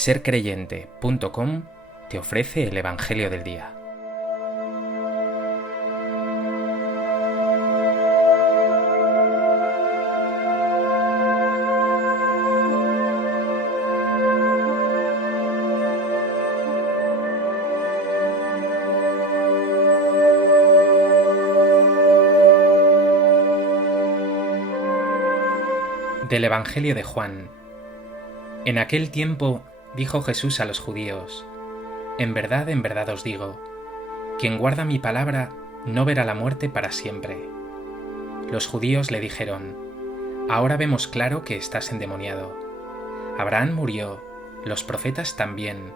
Sercreyente.com te ofrece el Evangelio del Día. Del Evangelio de Juan. En aquel tiempo dijo Jesús a los judíos: en verdad os digo, quien guarda mi palabra no verá la muerte para siempre. Los judíos le dijeron: ahora vemos claro que estás endemoniado. Abraham murió, los profetas también,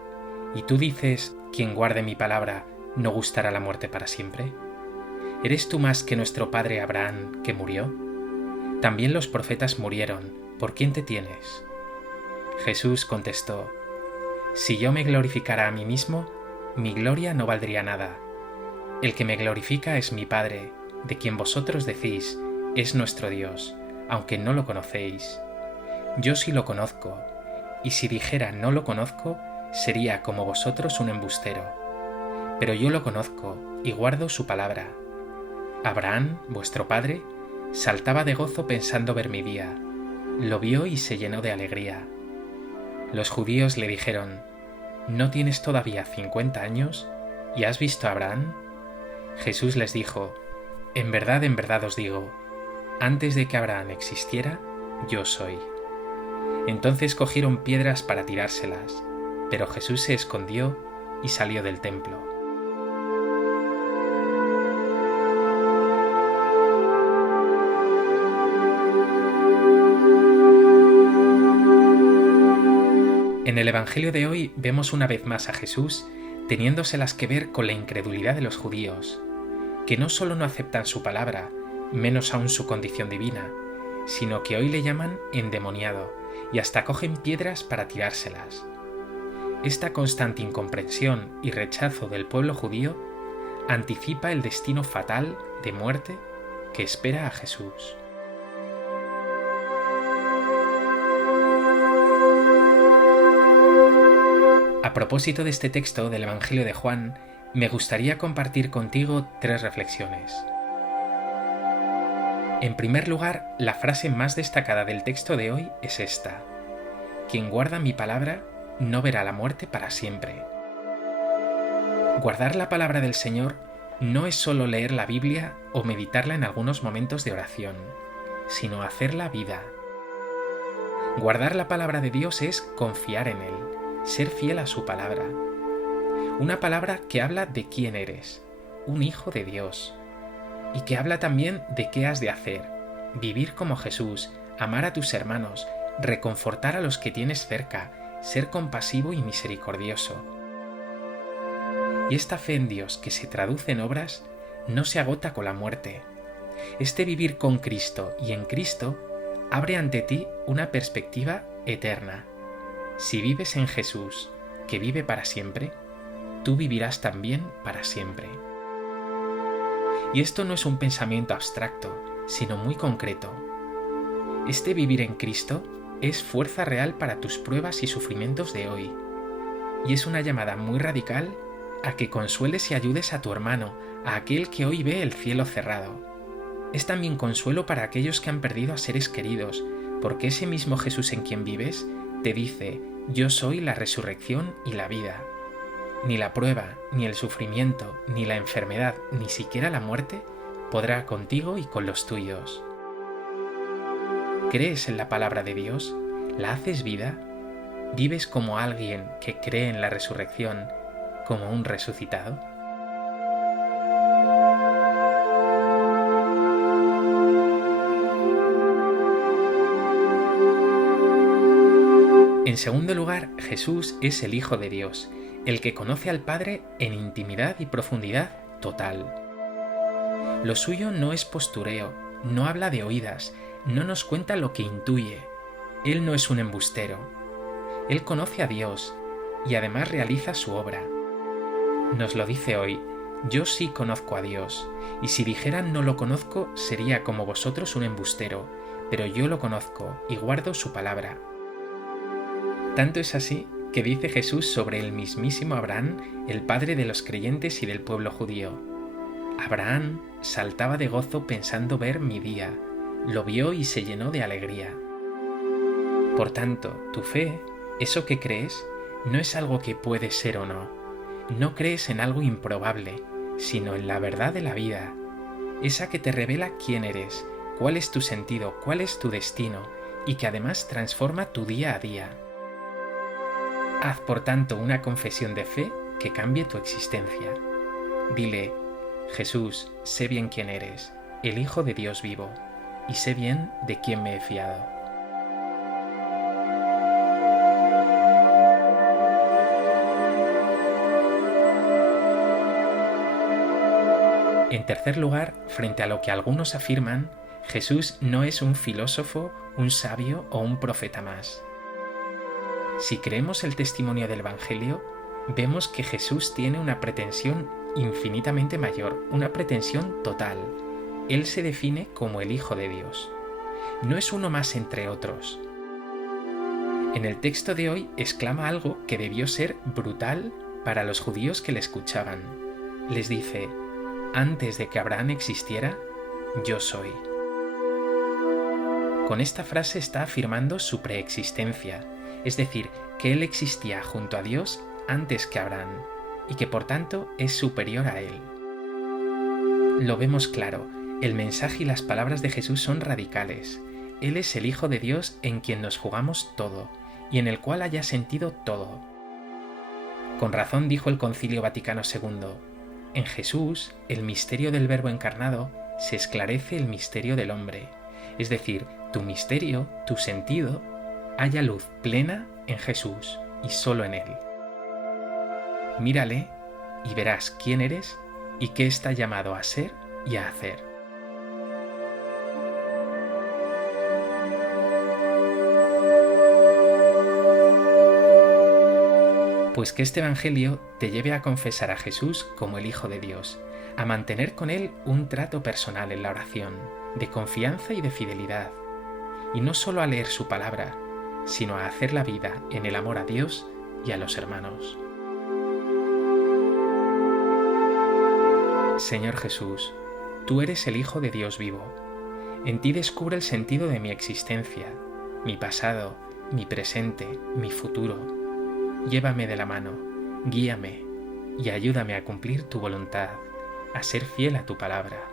y tú dices: quien guarde mi palabra no gustará la muerte para siempre. ¿Eres tú más que nuestro padre Abraham, que murió? También los profetas murieron. ¿Por quién te tienes? Jesús contestó: si yo me glorificara a mí mismo, mi gloria no valdría nada. El que me glorifica es mi Padre, de quien vosotros decís: es nuestro Dios, aunque no lo conocéis. Yo sí lo conozco, y si dijera no lo conozco, sería como vosotros un embustero. Pero yo lo conozco y guardo su palabra. Abraham, vuestro padre, saltaba de gozo pensando ver mi día. Lo vio y se llenó de alegría. Los judíos le dijeron: ¿no tienes todavía 50 años y has visto a Abraham? Jesús les dijo: en verdad os digo, antes de que Abraham existiera, yo soy. Entonces cogieron piedras para tirárselas, pero Jesús se escondió y salió del templo. En el Evangelio de hoy vemos una vez más a Jesús teniéndoselas que ver con la incredulidad de los judíos, que no solo no aceptan su palabra, menos aún su condición divina, sino que hoy le llaman endemoniado y hasta cogen piedras para tirárselas. Esta constante incomprensión y rechazo del pueblo judío anticipa el destino fatal de muerte que espera a Jesús. A propósito de este texto del Evangelio de Juan, me gustaría compartir contigo 3 reflexiones. En primer lugar, la frase más destacada del texto de hoy es esta: quien guarda mi palabra no verá la muerte para siempre. Guardar la palabra del Señor no es solo leer la Biblia o meditarla en algunos momentos de oración, sino hacerla vida. Guardar la palabra de Dios es confiar en Él, ser fiel a su palabra. Una palabra que habla de quién eres, un hijo de Dios, y que habla también de qué has de hacer: vivir como Jesús, amar a tus hermanos, reconfortar a los que tienes cerca, ser compasivo y misericordioso. Y esta fe en Dios que se traduce en obras no se agota con la muerte. Este vivir con Cristo y en Cristo abre ante ti una perspectiva eterna. Si vives en Jesús, que vive para siempre, tú vivirás también para siempre. Y esto no es un pensamiento abstracto, sino muy concreto. Este vivir en Cristo es fuerza real para tus pruebas y sufrimientos de hoy. Y es una llamada muy radical a que consueles y ayudes a tu hermano, a aquel que hoy ve el cielo cerrado. Es también consuelo para aquellos que han perdido a seres queridos, porque ese mismo Jesús en quien vives te dice: yo soy la resurrección y la vida. Ni la prueba, ni el sufrimiento, ni la enfermedad, ni siquiera la muerte podrá contigo y con los tuyos. ¿Crees en la palabra de Dios? ¿La haces vida? ¿Vives como alguien que cree en la resurrección, como un resucitado? En segundo lugar, Jesús es el Hijo de Dios, el que conoce al Padre en intimidad y profundidad total. Lo suyo no es postureo, no habla de oídas, no nos cuenta lo que intuye. Él no es un embustero. Él conoce a Dios y además realiza su obra. Nos lo dice hoy: yo sí conozco a Dios, y si dijera no lo conozco, sería como vosotros un embustero, pero yo lo conozco y guardo su palabra. Tanto es así que dice Jesús sobre el mismísimo Abraham, el padre de los creyentes y del pueblo judío. Abraham saltaba de gozo pensando ver mi día, lo vio y se llenó de alegría. Por tanto, tu fe, eso que crees, no es algo que puede ser o no. No crees en algo improbable, sino en la verdad de la vida, esa que te revela quién eres, cuál es tu sentido, cuál es tu destino, y que además transforma tu día a día. Haz por tanto una confesión de fe que cambie tu existencia. Dile: Jesús, sé bien quién eres, el Hijo de Dios vivo, y sé bien de quién me he fiado. En tercer lugar, frente a lo que algunos afirman, Jesús no es un filósofo, un sabio o un profeta más. Si creemos el testimonio del Evangelio, vemos que Jesús tiene una pretensión infinitamente mayor, una pretensión total. Él se define como el Hijo de Dios. No es uno más entre otros. En el texto de hoy exclama algo que debió ser brutal para los judíos que le escuchaban. Les dice: antes de que Abraham existiera, yo soy. Con esta frase está afirmando su preexistencia, es decir, que él existía junto a Dios antes que Abraham, y que por tanto es superior a él. Lo vemos claro, el mensaje y las palabras de Jesús son radicales. Él es el Hijo de Dios en quien nos jugamos todo, y en el cual haya sentido todo. Con razón dijo el Concilio Vaticano II: en Jesús, el misterio del Verbo encarnado, se esclarece el misterio del hombre. Es decir, tu misterio, tu sentido, halla luz plena en Jesús y solo en Él. Mírale y verás quién eres y qué está llamado a ser y a hacer. Pues que este Evangelio te lleve a confesar a Jesús como el Hijo de Dios, a mantener con Él un trato personal en la oración, de confianza y de fidelidad, y no solo a leer su palabra, sino a hacer la vida en el amor a Dios y a los hermanos. Señor Jesús, tú eres el Hijo de Dios vivo. En ti descubro el sentido de mi existencia, mi pasado, mi presente, mi futuro. Llévame de la mano, guíame y ayúdame a cumplir tu voluntad, a ser fiel a tu palabra.